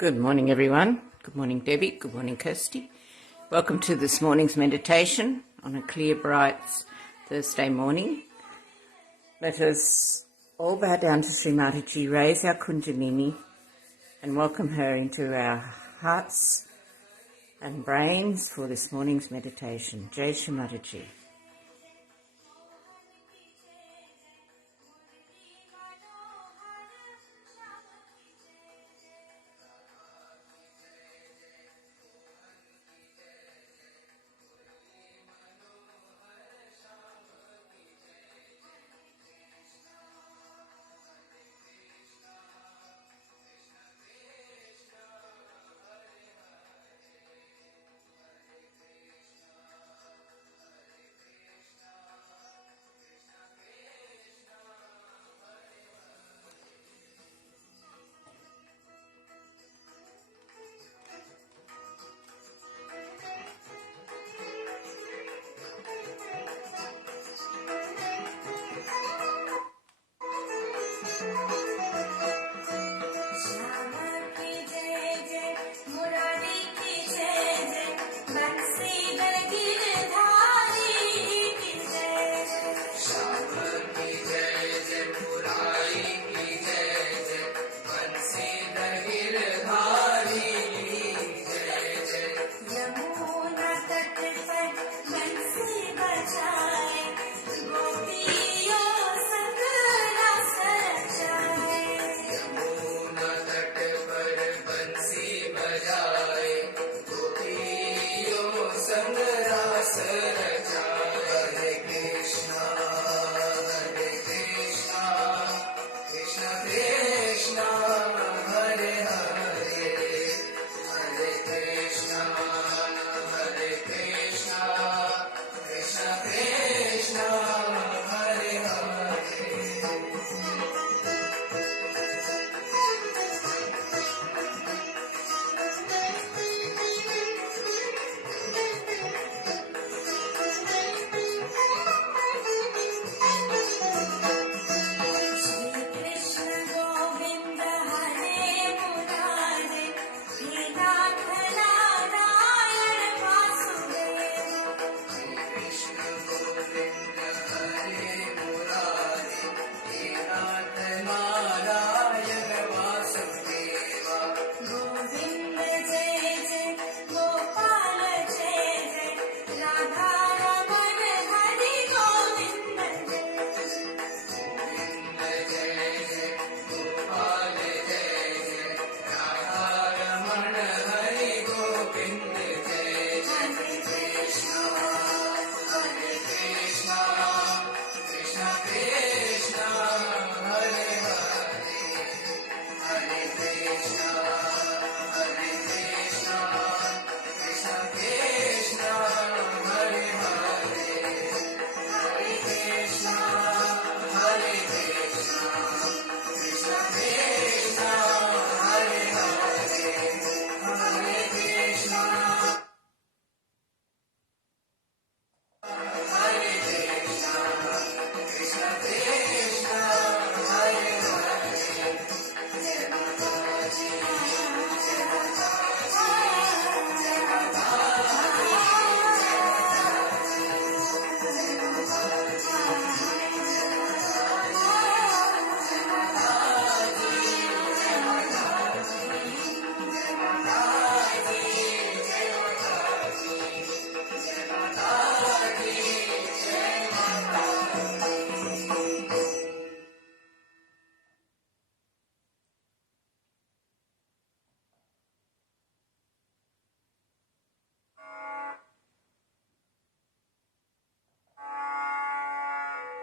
Good morning, everyone. Good morning, Debbie. Good morning, Kirsty. Welcome to this morning's meditation on a clear, bright Thursday morning. Let us all bow down to Shri Mataji, raise our Kundalini and welcome her into our hearts and brains for this morning's meditation. Jai Shri Mataji.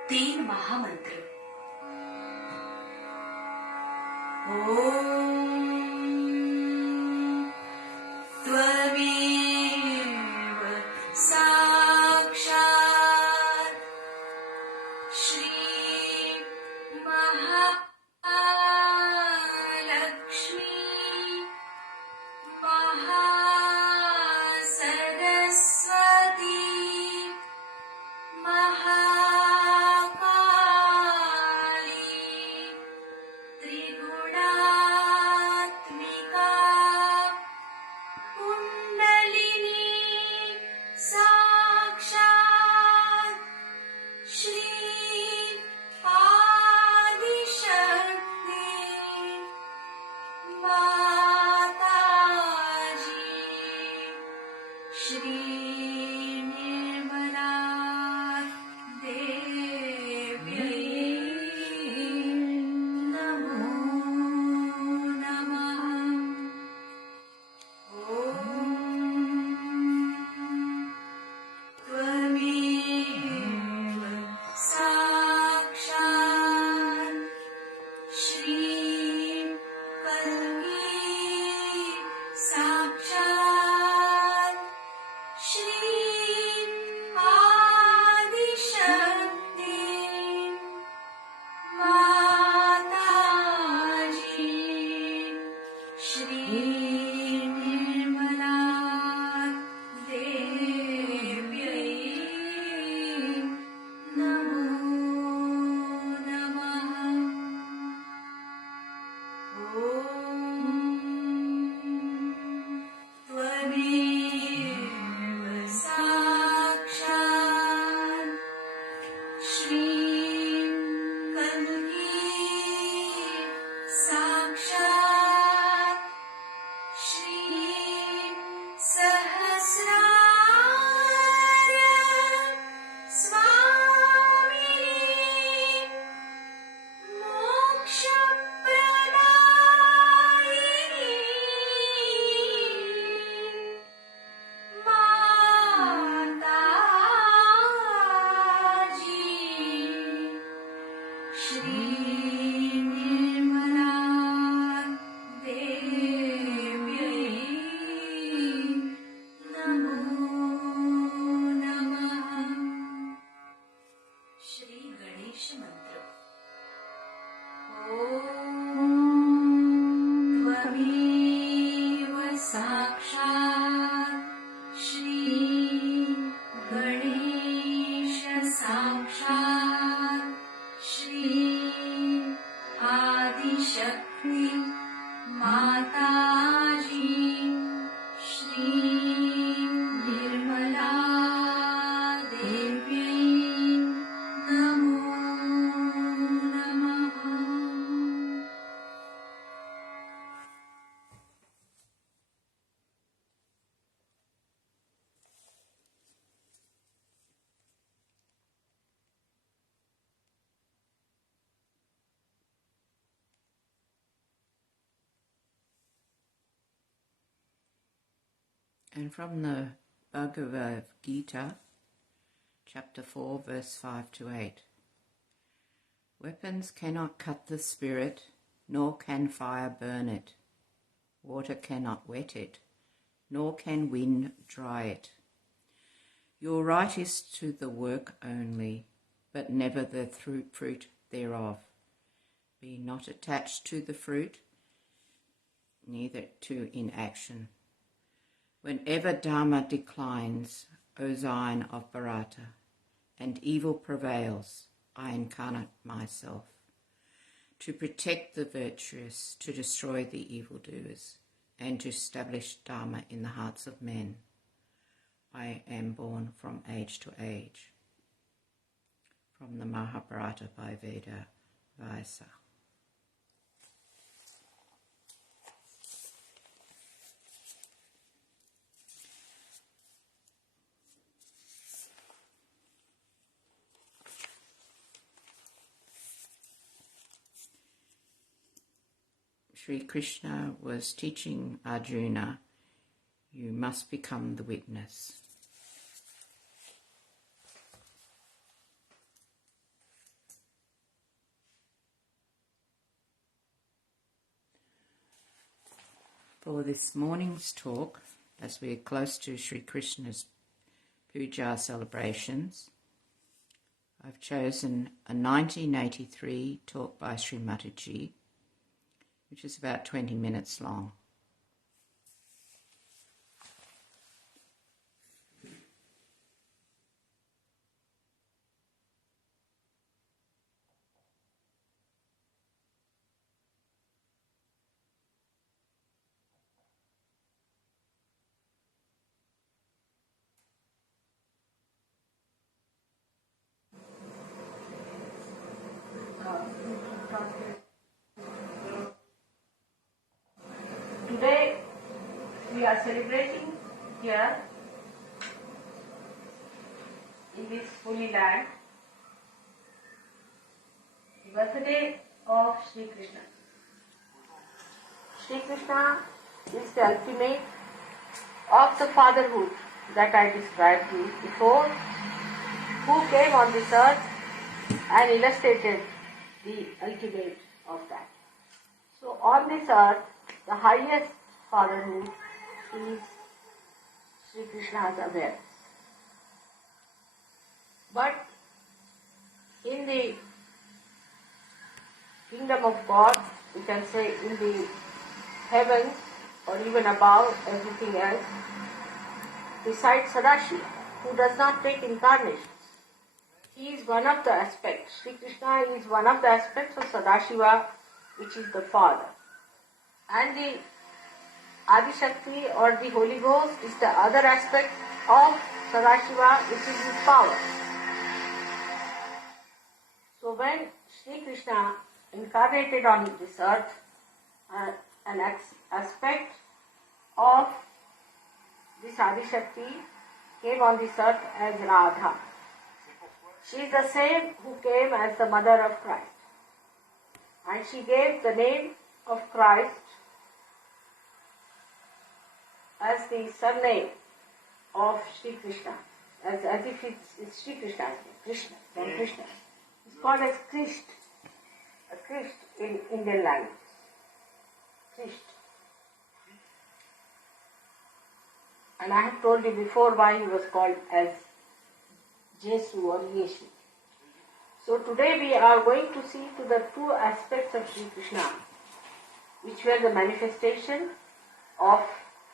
तीन महामंत्र। ओम त्वमेव साक्षात् Shri Mahalakshmi Mahasaraswati Mahakali त्रिगुणात्मिका Shri Kalki Sakshat Shri Adi Shakti Mataji Shri Nirmala Devyai Namo Namah Tvameva Sakshat Shri Kalki Sakshat Shri Sahasrara Swamini Moksha Mataji Shri Nirmala Devyai Namo Namah Shri Ganesh Mantra Tvameva Sakshat Shri Ganesha Sakshat Shri Adi Shakti Mataji Shri Nirmala Devyai Namo Namah And from the Bhagavad Gita, chapter 4, verse 5 to 8. Weapons cannot cut the spirit, nor can fire burn it. Water cannot wet it, nor can wind dry it. Your right is to the work only, but never the fruit thereof. Be not attached to the fruit, neither to inaction. Whenever Dharma declines, O Zion of Bharata, and evil prevails, I incarnate myself, to protect the virtuous, to destroy the evildoers, and to establish Dharma in the hearts of men. I am born from age to age. From the Mahabharata by Veda Vyasa. Shri Krishna was teaching Arjuna, you must become the witness. For this morning's talk, as we're close to Shri Krishna's puja celebrations, I've chosen a 1983 talk by Shri Mataji, which is about 20 minutes long. Today we are celebrating here in this holy land the birthday of Shri Krishna. Shri Krishna is the ultimate of the fatherhood that I described to you before, who came on this earth and illustrated the ultimate of that. So on this earth, the highest fatherhood is Sri Krishna's awareness. But in the kingdom of God, we can say in the heavens or even above everything else, besides Sadashiva, who does not take incarnations, he is one of the aspects. Sri Krishna is one of the aspects of Sadashiva, which is the Father. And the Adishakti or the Holy Ghost is the other aspect of Sadashiva, which is his power. So when Sri Krishna incarnated on this earth, an aspect of this Adishakti came on this earth as Radha. She is the same who came as the mother of Christ. And she gave the name of Christ as the surname of Sri Krishna, as if it's Sri Krishna's name, Krishna, from Krishna. It's called as Krisht, a Krisht in Indian language. Krisht. And I have told you before why he was called as Jesu or Yeshu. So today we are going to see to the two aspects of Sri Krishna, which were the manifestation of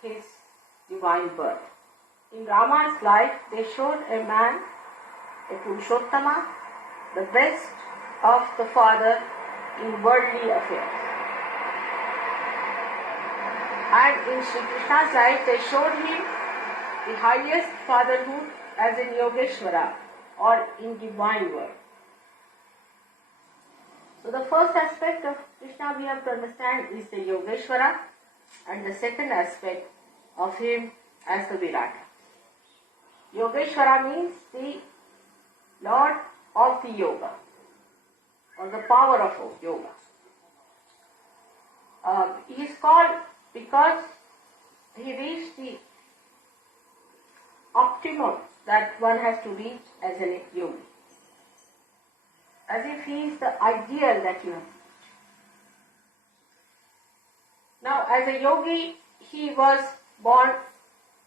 his divine birth. In Rama's life, they showed a man, a Purushottama, the best of the father in worldly affairs. And in Sri Krishna's life, they showed him the highest fatherhood as in Yogeshwara or in divine world. So the first aspect of Krishna we have to understand is the Yogeshwara, and the second aspect of him as the Virata. Yogeshwara means the Lord of the Yoga, or the power of Yoga. He is called because he reached the optimum that one has to reach as a yogi. As if he is the ideal that you have reached. Now, as a yogi, he was born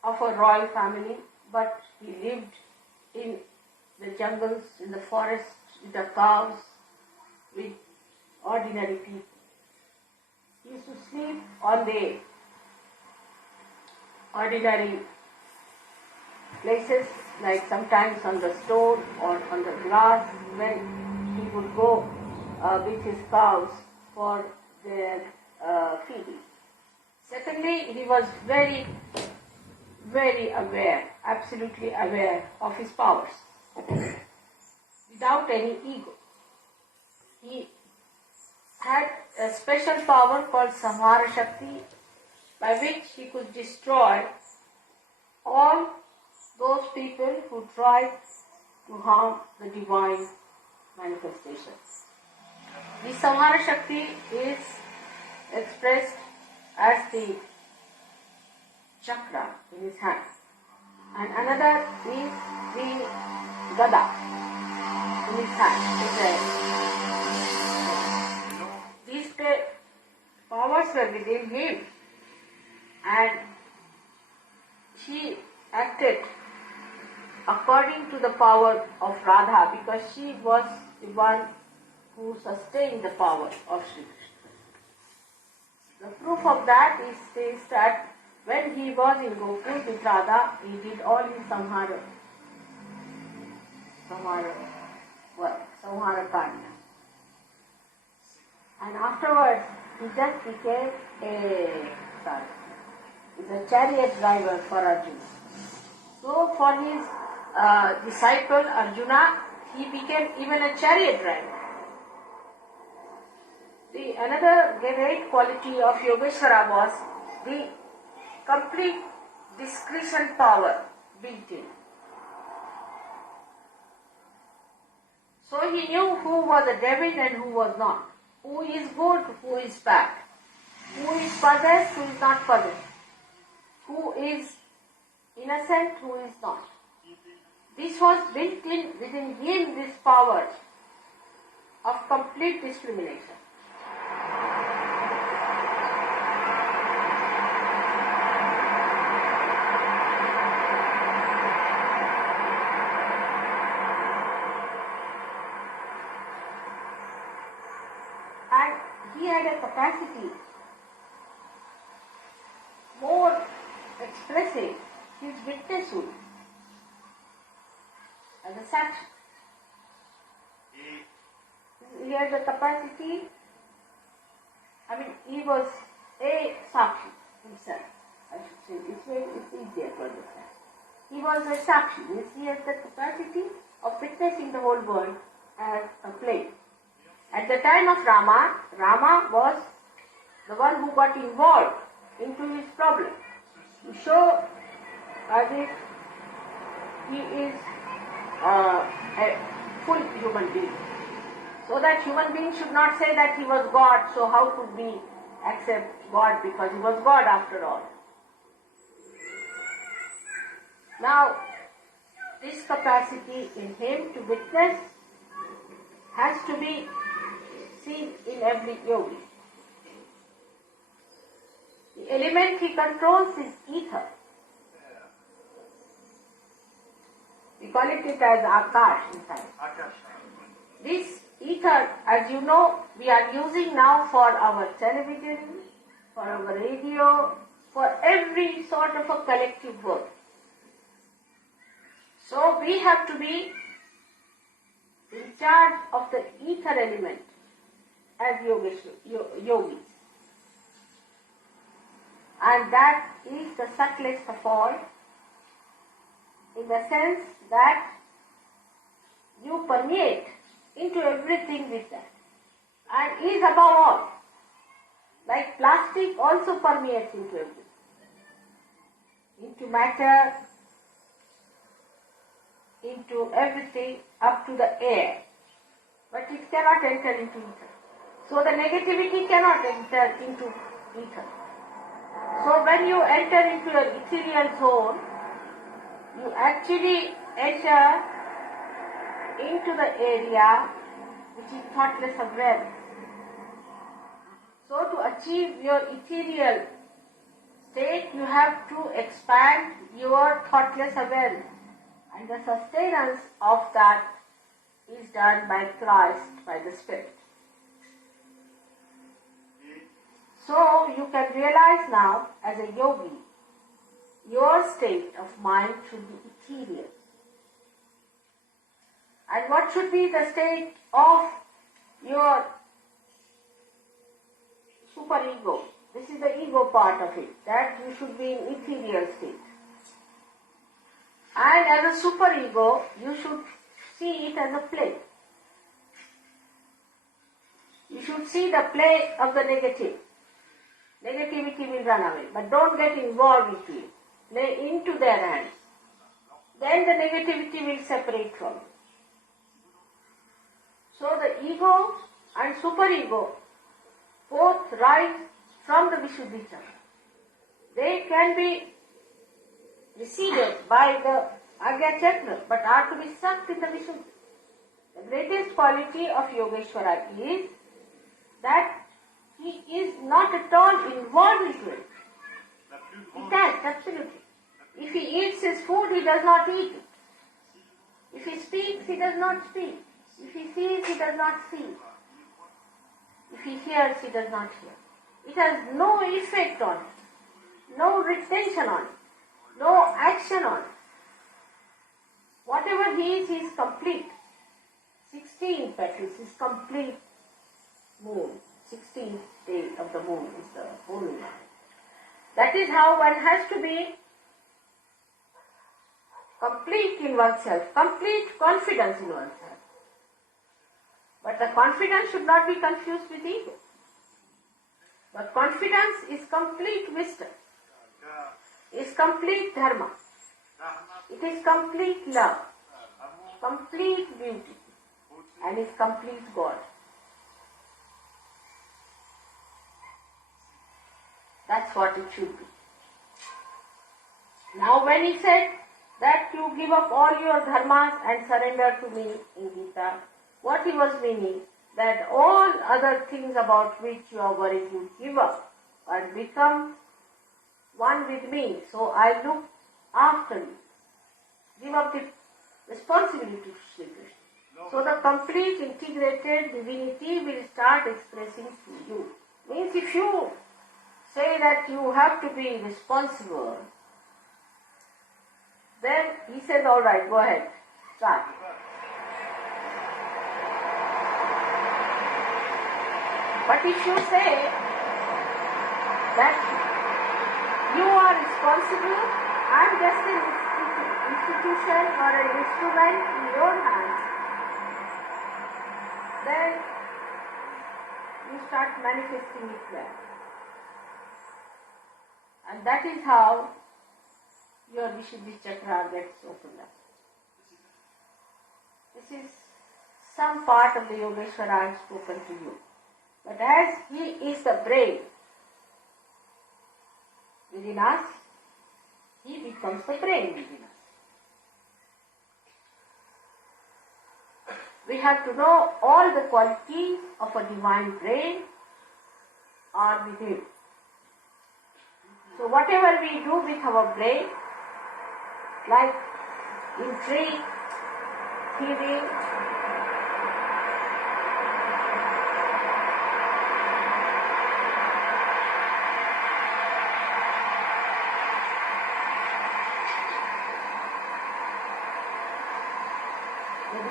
of a royal family, but he lived in the jungles, in the forests, with the cows, with ordinary people. He used to sleep on the ordinary places, like sometimes on the stone or on the grass, when he would go with his cows for their feeding. Secondly, he was very, very aware, absolutely aware of his powers, without any ego. He had a special power called Samhara Shakti, by which he could destroy all those people who tried to harm the divine manifestations. The Samhara Shakti is expressed as the chakra in his hand, and another is the gada in his hand. These powers were within him, and he acted according to the power of Radha, because she was the one who sustained the power of Sri Krishna. The proof of that is that when he was in Gokul with Radha, he did all his Samhara Kanya. And afterwards, he just became a chariot driver for Arjuna. So for his disciple Arjuna, he became even a chariot driver. Another great quality of Yogeshwara was the complete discretion power built in. So he knew who was a devil and who was not, who is good, who is bad, who is possessed, who is not possessed, who is innocent, who is not. This was built in within him, this power of complete discrimination. And he had a capacity more expressing his witnesshood as a Sakshi. He had the capacity, he was a Sakshi himself, I should say. It's easier to understand. He was a Sakshi, means he had the capacity of witnessing the whole world as a play. At the time of Rama, Rama was the one who got involved into his problem to show as if he is a full human being. So that human beings should not say that he was God, so how could we accept God, because he was God after all. Now, this capacity in him to witness has to be seen in every yogi. The element he controls is ether. We call it as Akash in fact. This ether, as you know, we are using now for our television, for our radio, for every sort of a collective work. So we have to be in charge of the ether element as yogis. And that is the subtlest of all, in the sense that you permeate into everything with that. And is above all. Like plastic also permeates into everything. Into matter, into everything, up to the air. But it cannot enter into ether. So the negativity cannot enter into ether. So when you enter into your ethereal zone, you actually enter into the area which is thoughtless awareness. So to achieve your ethereal state, you have to expand your thoughtless awareness. And the sustenance of that is done by Christ, by the Spirit. So you can realize now, as a yogi, your state of mind should be ethereal. And what should be the state of your superego? This is the ego part of it, that you should be in ethereal state. And as a superego, you should see it as a play. You should see the play of the negative. Negativity will run away, but don't get involved with it. Play into their hands. Then the negativity will separate from you. So the ego and superego both rise from the Vishuddhita. They can be receded by the Agya Chakra, but are to be sucked in the Vishuddhi. The greatest quality of Yogeshwara is that he is not at all involved into it. Detached, absolutely. If he eats his food, he does not eat it. If he speaks, he does not speak. If he sees, he does not see. If he hears, he does not hear. It has no effect on it, no retention on it, no action on it. Whatever he is complete. 16 petals is complete moon. 16th day of the moon is the Purnima. That is how one has to be complete in oneself, complete confidence in oneself. But the confidence should not be confused with ego. But confidence is complete wisdom, is complete dharma, it is complete love, complete beauty, and is complete God. That's what it should be. Now when he said that you give up all your dharmas and surrender to me in Gita, what he was meaning, that all other things about which you are worried you give up and become one with me. So I look after you. Give up the responsibility to Shri Krishna. So the complete integrated divinity will start expressing through you. Means if you say that you have to be responsible, then he says, all right, go ahead, start. But if you say that you are responsible, I am just an institution or an instrument in your hands, then you start manifesting it well. And that is how your Vishuddhi chakra gets opened up. This is some part of the Yogeshwara I have spoken to you. But as he is the brain within us, he becomes the brain within us. We have to know all the qualities of a divine brain are with him. So whatever we do with our brain, like intrigue, feeding,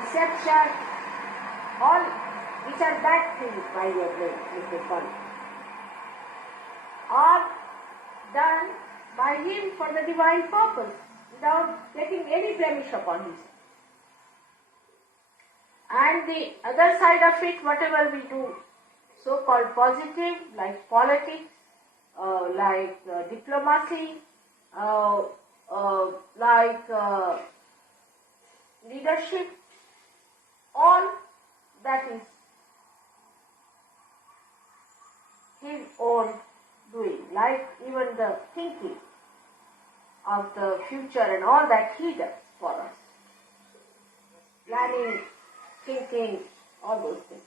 deception, all which are bad things by your brain, if they call it, are done by him for the divine purpose, without getting any blemish upon himself. And the other side of it, whatever we do, so-called positive, like politics, like diplomacy, like leadership, all that is his own doing, like even the thinking of the future and all that he does for us. Planning, thinking, all those things.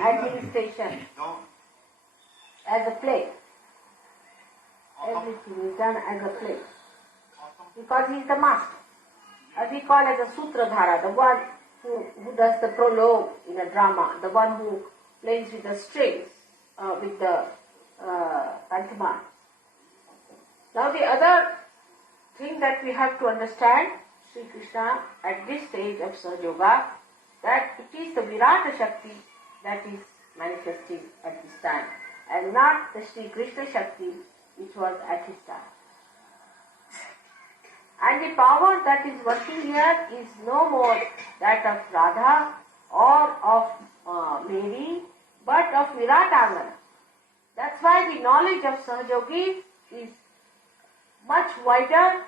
Administration, as a play. Everything is done as a play. Because he is the master. As we call as a sutradhara, the one who does the prologue in a drama, the one who plays with the strings, with the pantomime. Now the other thing that we have to understand, Sri Krishna at this stage of Sahaja Yoga, that it is the Virata Shakti that is manifesting at this time, and not the Sri Krishna Shakti which was at his time. And the power that is working here is no more that of Radha or of Mary, but of Viratangana. That's why the knowledge of Sahajogi is much wider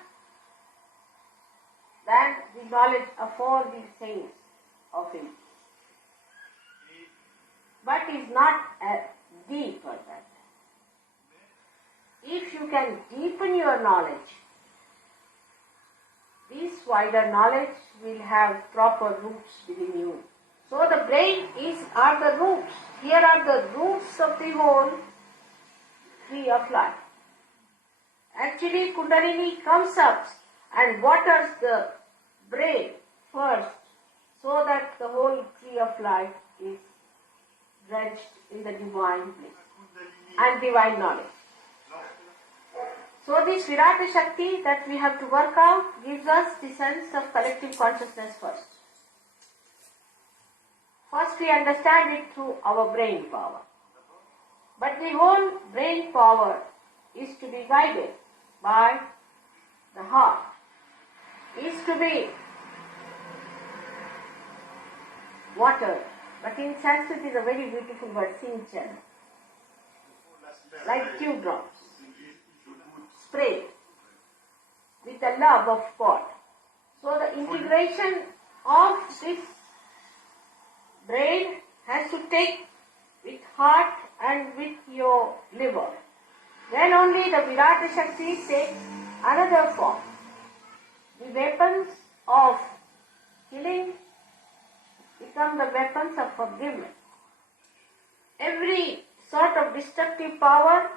than the knowledge of all these saints of him. But is not deeper than that. If you can deepen your knowledge, this wider knowledge will have proper roots within you. So the brain are the roots. Here are the roots of the whole tree of life. Actually, Kundalini comes up and waters the brain first, so that the whole tree of life is drenched in the divine bliss and divine knowledge. So this Virata Shakti that we have to work out gives us the sense of collective consciousness first. First we understand it through our brain power. But the whole brain power is to be guided by the heart, is to be watered. But in Sanskrit is a very beautiful word, sinchan, like dew drops. Spray with the love of God. So the integration of this brain has to take with heart and with your liver. Then only the Virata Shakti takes another form. The weapons of killing become the weapons of forgiveness. Every sort of destructive power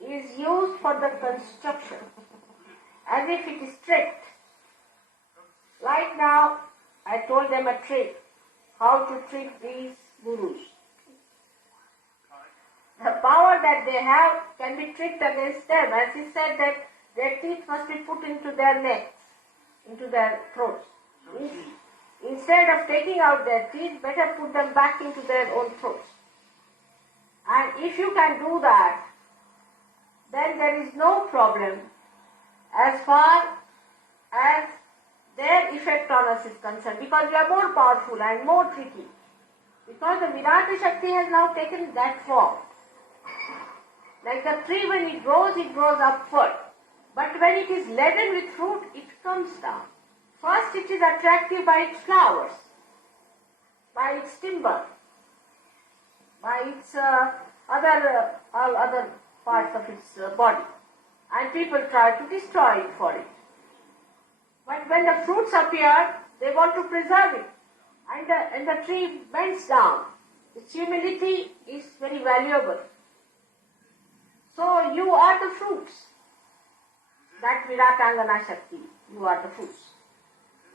is used for the construction, as if it is strict. Like now, I told them a trick, how to trick these gurus. The power that they have can be tricked against them. As he said that their teeth must be put into their necks, into their throats. Instead of taking out their teeth, better put them back into their own throats. And if you can do that, then there is no problem as far as their effect on us is concerned, because we are more powerful and more tricky. Because the Virata Shakti has now taken that form. Like the tree, when it grows upward. But when it is laden with fruit, it comes down. First it is attractive by its flowers, by its timber, by its all other parts of its body. And people try to destroy it for it. But when the fruits appear, they want to preserve it. And the tree bends down. Its humility is very valuable. So you are the fruits. That Viratangana Shakti, you are the fruits.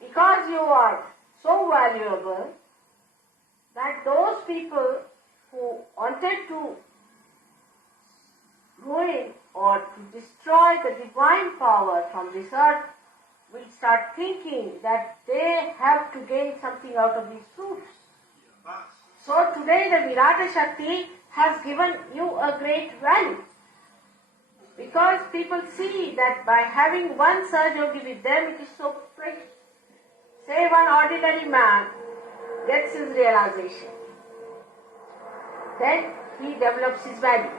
Because you are so valuable that those people who wanted to ruin or to destroy the divine power from this earth will start thinking that they have to gain something out of these fruits. So today the Virata Shakti has given you a great value. Because people see that by having one Sahaja with them, it is so precious. Say one ordinary man gets his realization. Then he develops his value.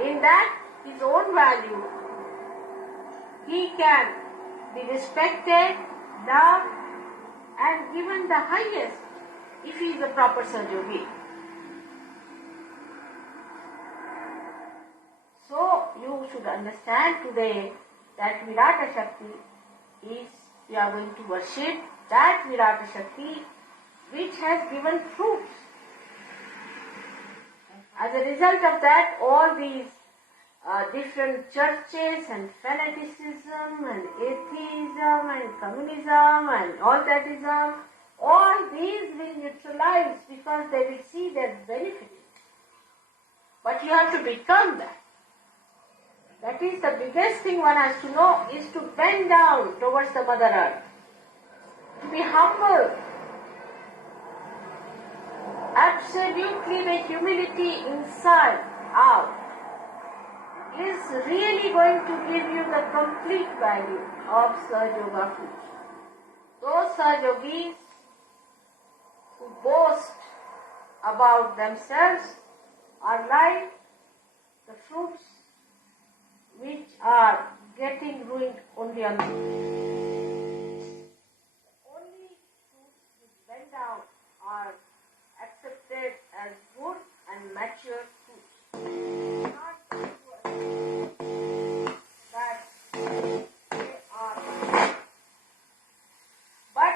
In that, his own value, he can be respected, loved, and given the highest if he is a proper Sahaja. So you should understand today that Virata Shakti is, we are going to worship that Virata Shakti which has given fruits. As a result of that, all these different churches and fanaticism and atheism and communism and all-that-ism, all these will neutralize because they will see their benefit. But you have to become that. That is the biggest thing one has to know, is to bend down towards the Mother Earth. To be humble. Absolutely the humility inside, out, is really going to give you the complete value of Sahaja Yoga fruits. Those Sahaja Yogis who boast about themselves are like the fruits which are getting ruined only on the only fruits which bend down are accepted as good and mature fruits. Not that they are. But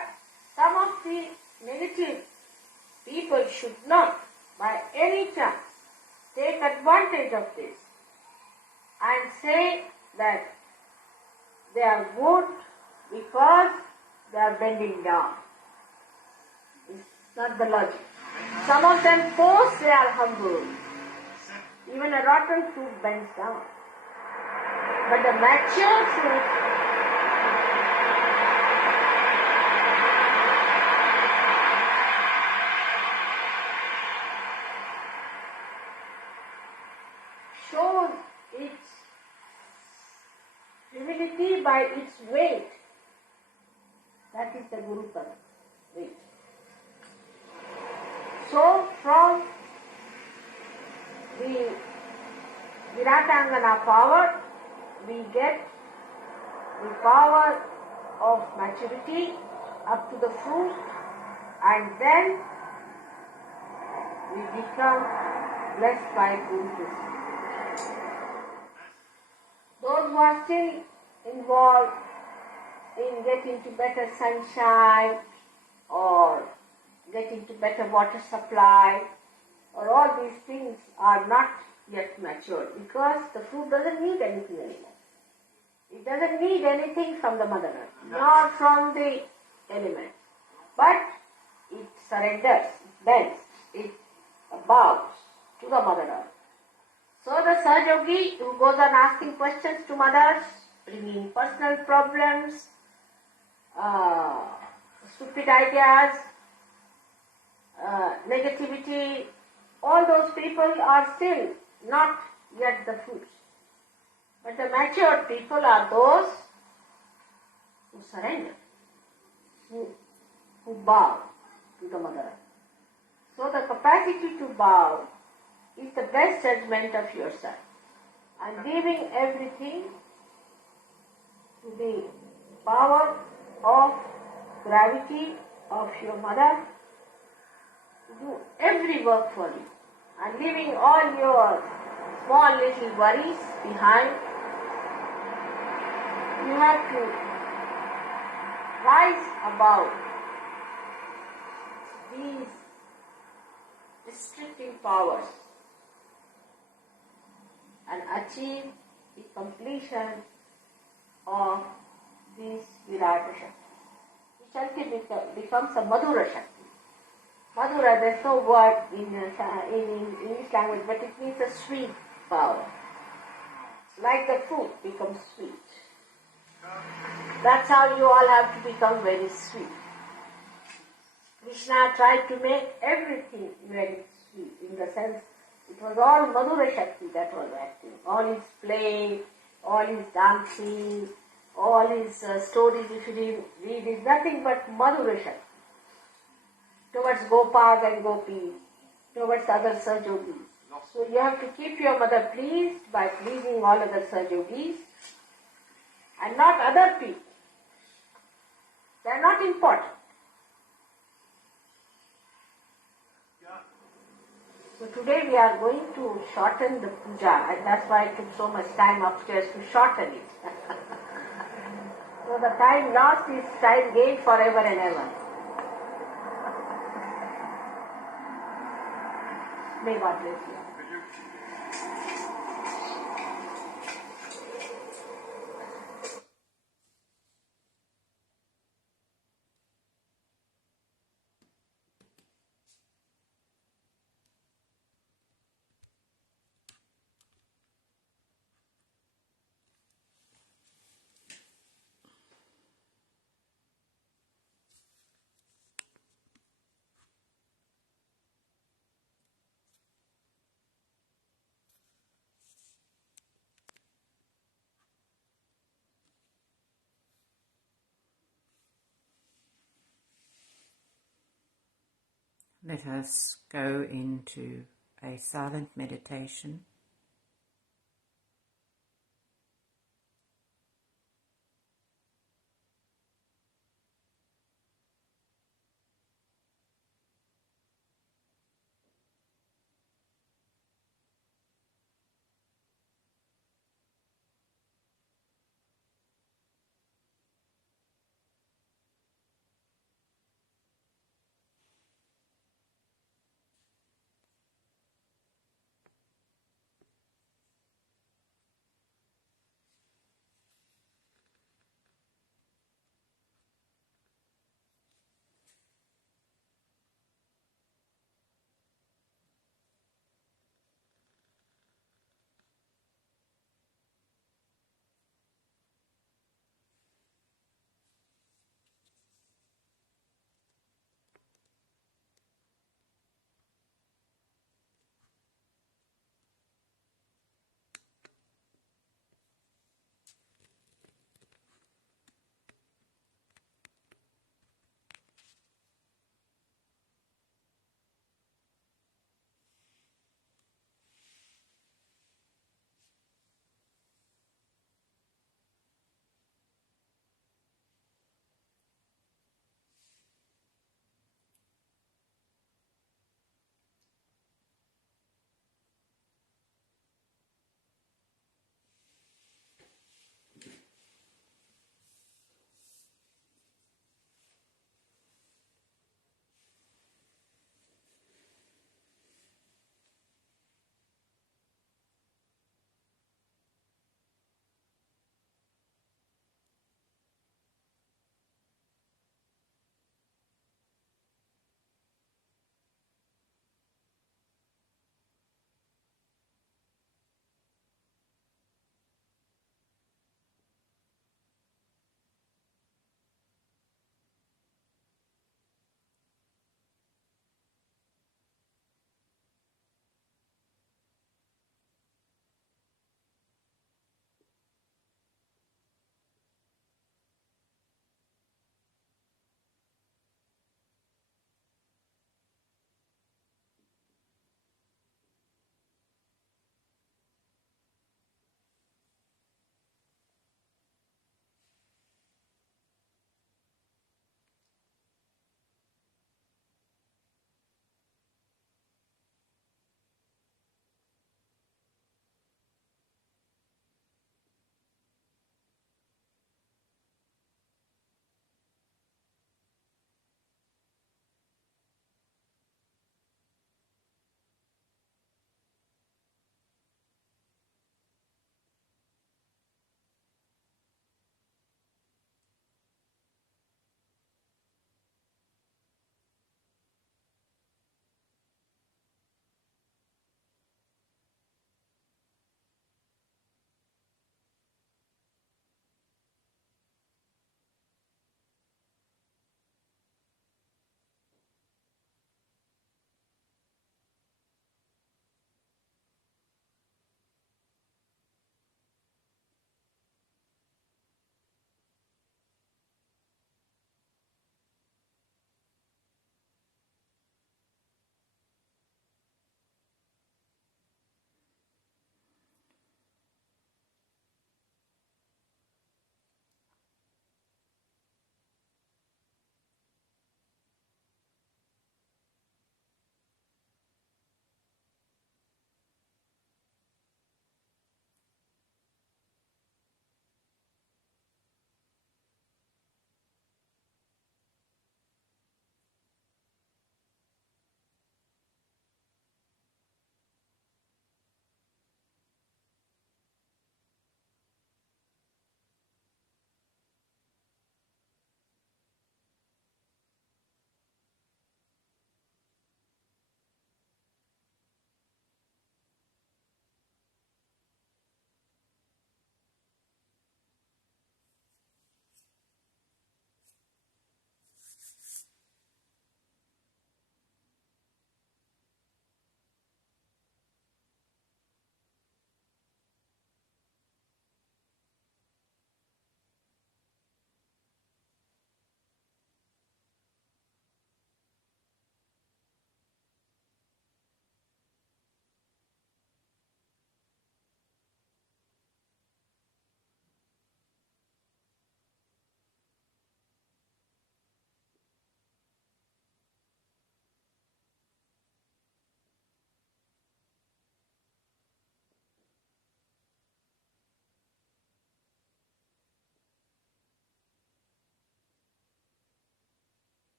some of the negative people should not by any chance take advantage of this and say that they are good because they are bending down. It's not the logic. Some of them boast they are humble. Even a rotten fruit bends down. But the mature fruit shows its humility by its weight. That is the Guru Pada, weight. So from the Viratangana power, we get the power of maturity up to the fruit, and then we become blessed by Guru Krishna. Those who are still involved in getting to better sunshine or getting to better water supply or all these things are not yet matured because the fruit doesn't need anything anymore. It doesn't need anything from the Mother Earth, nor from the elements. but it surrenders, it bends, it bows to the Mother Earth. So the Sahaja who goes on asking questions to mothers, bringing personal problems, stupid ideas, negativity, all those people are still not yet the fools. But the matured people are those who surrender, who bow to the Mother Earth. So the capacity to bow is the best judgment of yourself. And leaving everything to the power of gravity of your mother, do every work for you. And leaving all your small little worries behind, you have to rise above these restricting powers and achieve the completion of this Virata Shakti, which ultimately becomes a Madhura Shakti. Madhura, there's no word in English language, but it means a sweet power. Like the fruit becomes sweet. That's how you all have to become very sweet. Krishna tried to make everything very sweet, in the sense it was all Madhura Shakti that was acting. All his play, all his dancing, all his stories, if you read, is nothing but Madhura Shakti. Towards Gopal and Gopis, towards other Sahajogis. So you have to keep your mother pleased by pleasing all other Sahajogis and not other people. They are not important. So today we are going to shorten the puja, and that's why I took so much time upstairs to shorten it. So the time lost is time gained forever and ever. May God bless you. Let us go into a silent meditation.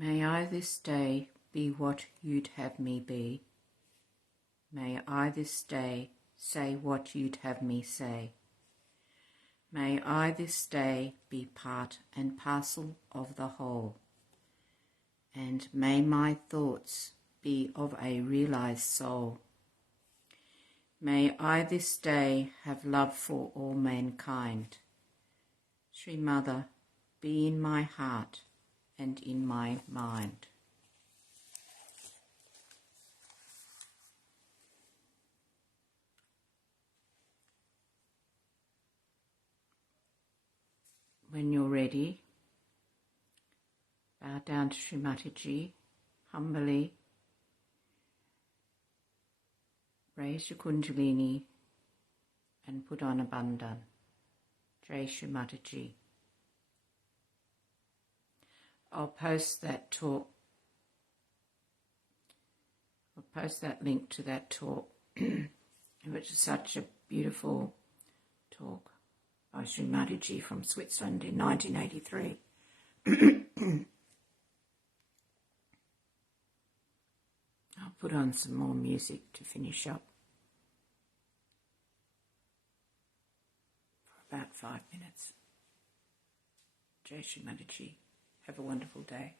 May I this day be what you'd have me be. May I this day say what you'd have me say. May I this day be part and parcel of the whole. And may my thoughts be of a realized soul. May I this day have love for all mankind. Shri Mother, be in my heart and in my mind. When you're ready, bow down to Shri Mataji, humbly raise your Kundalini and put on a bandhan. Jai Shri Mataji. I'll post that talk. I'll post that link to that talk, which is such a beautiful talk by Shri Mataji from Switzerland in 1983. I'll put on some more music to finish up for about 5 minutes. Jai Shri Mataji. Have a wonderful day.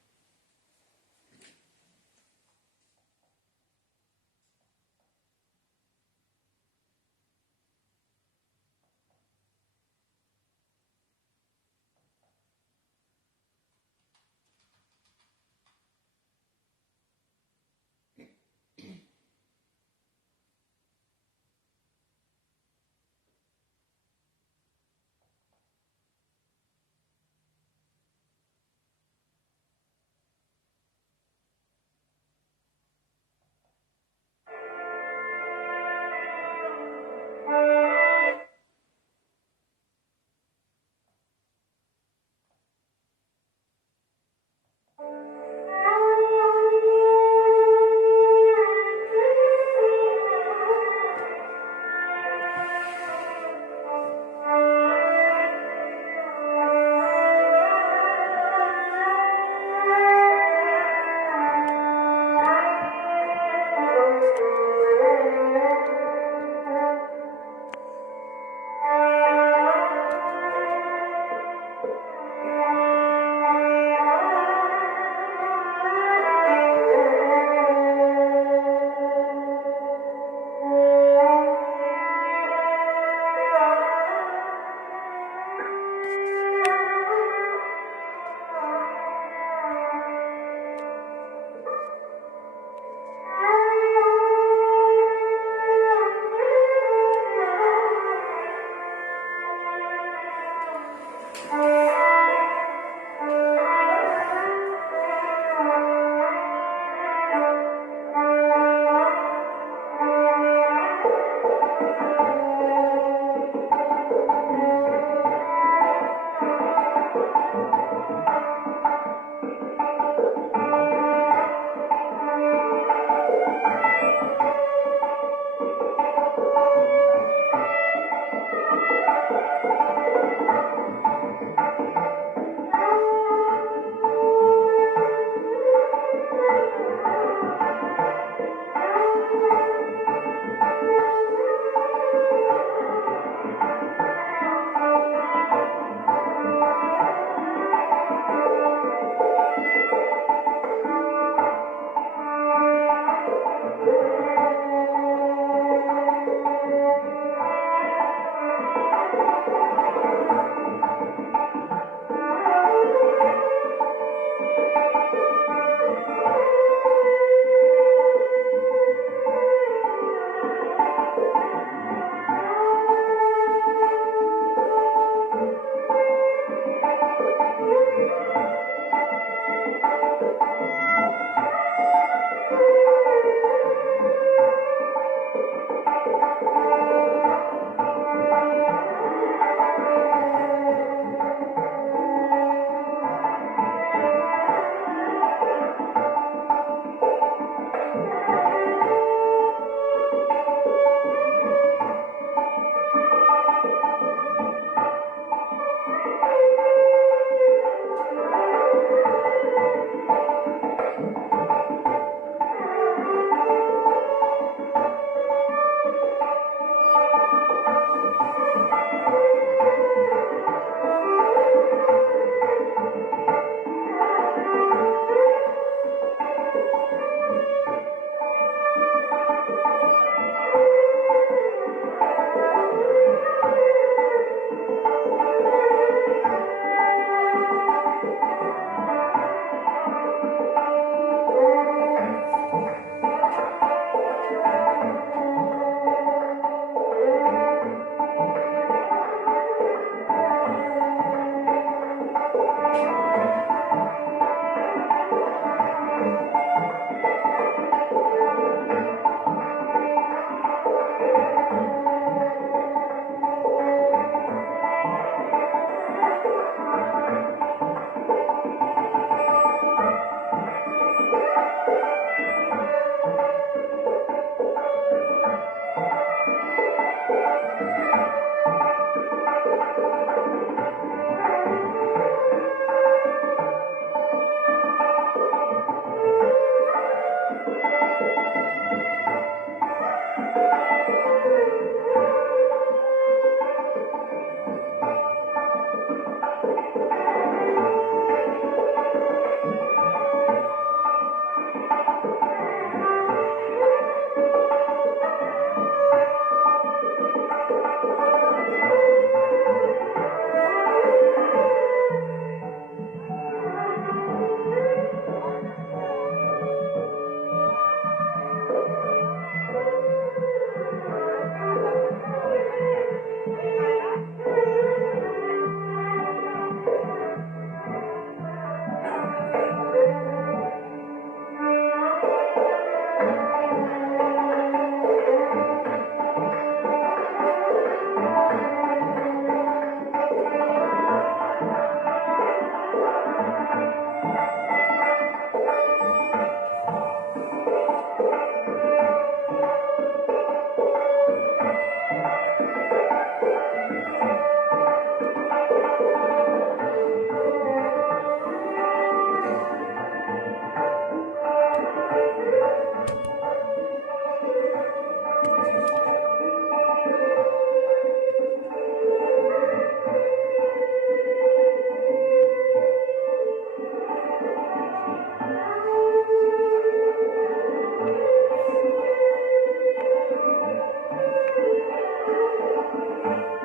Namaha.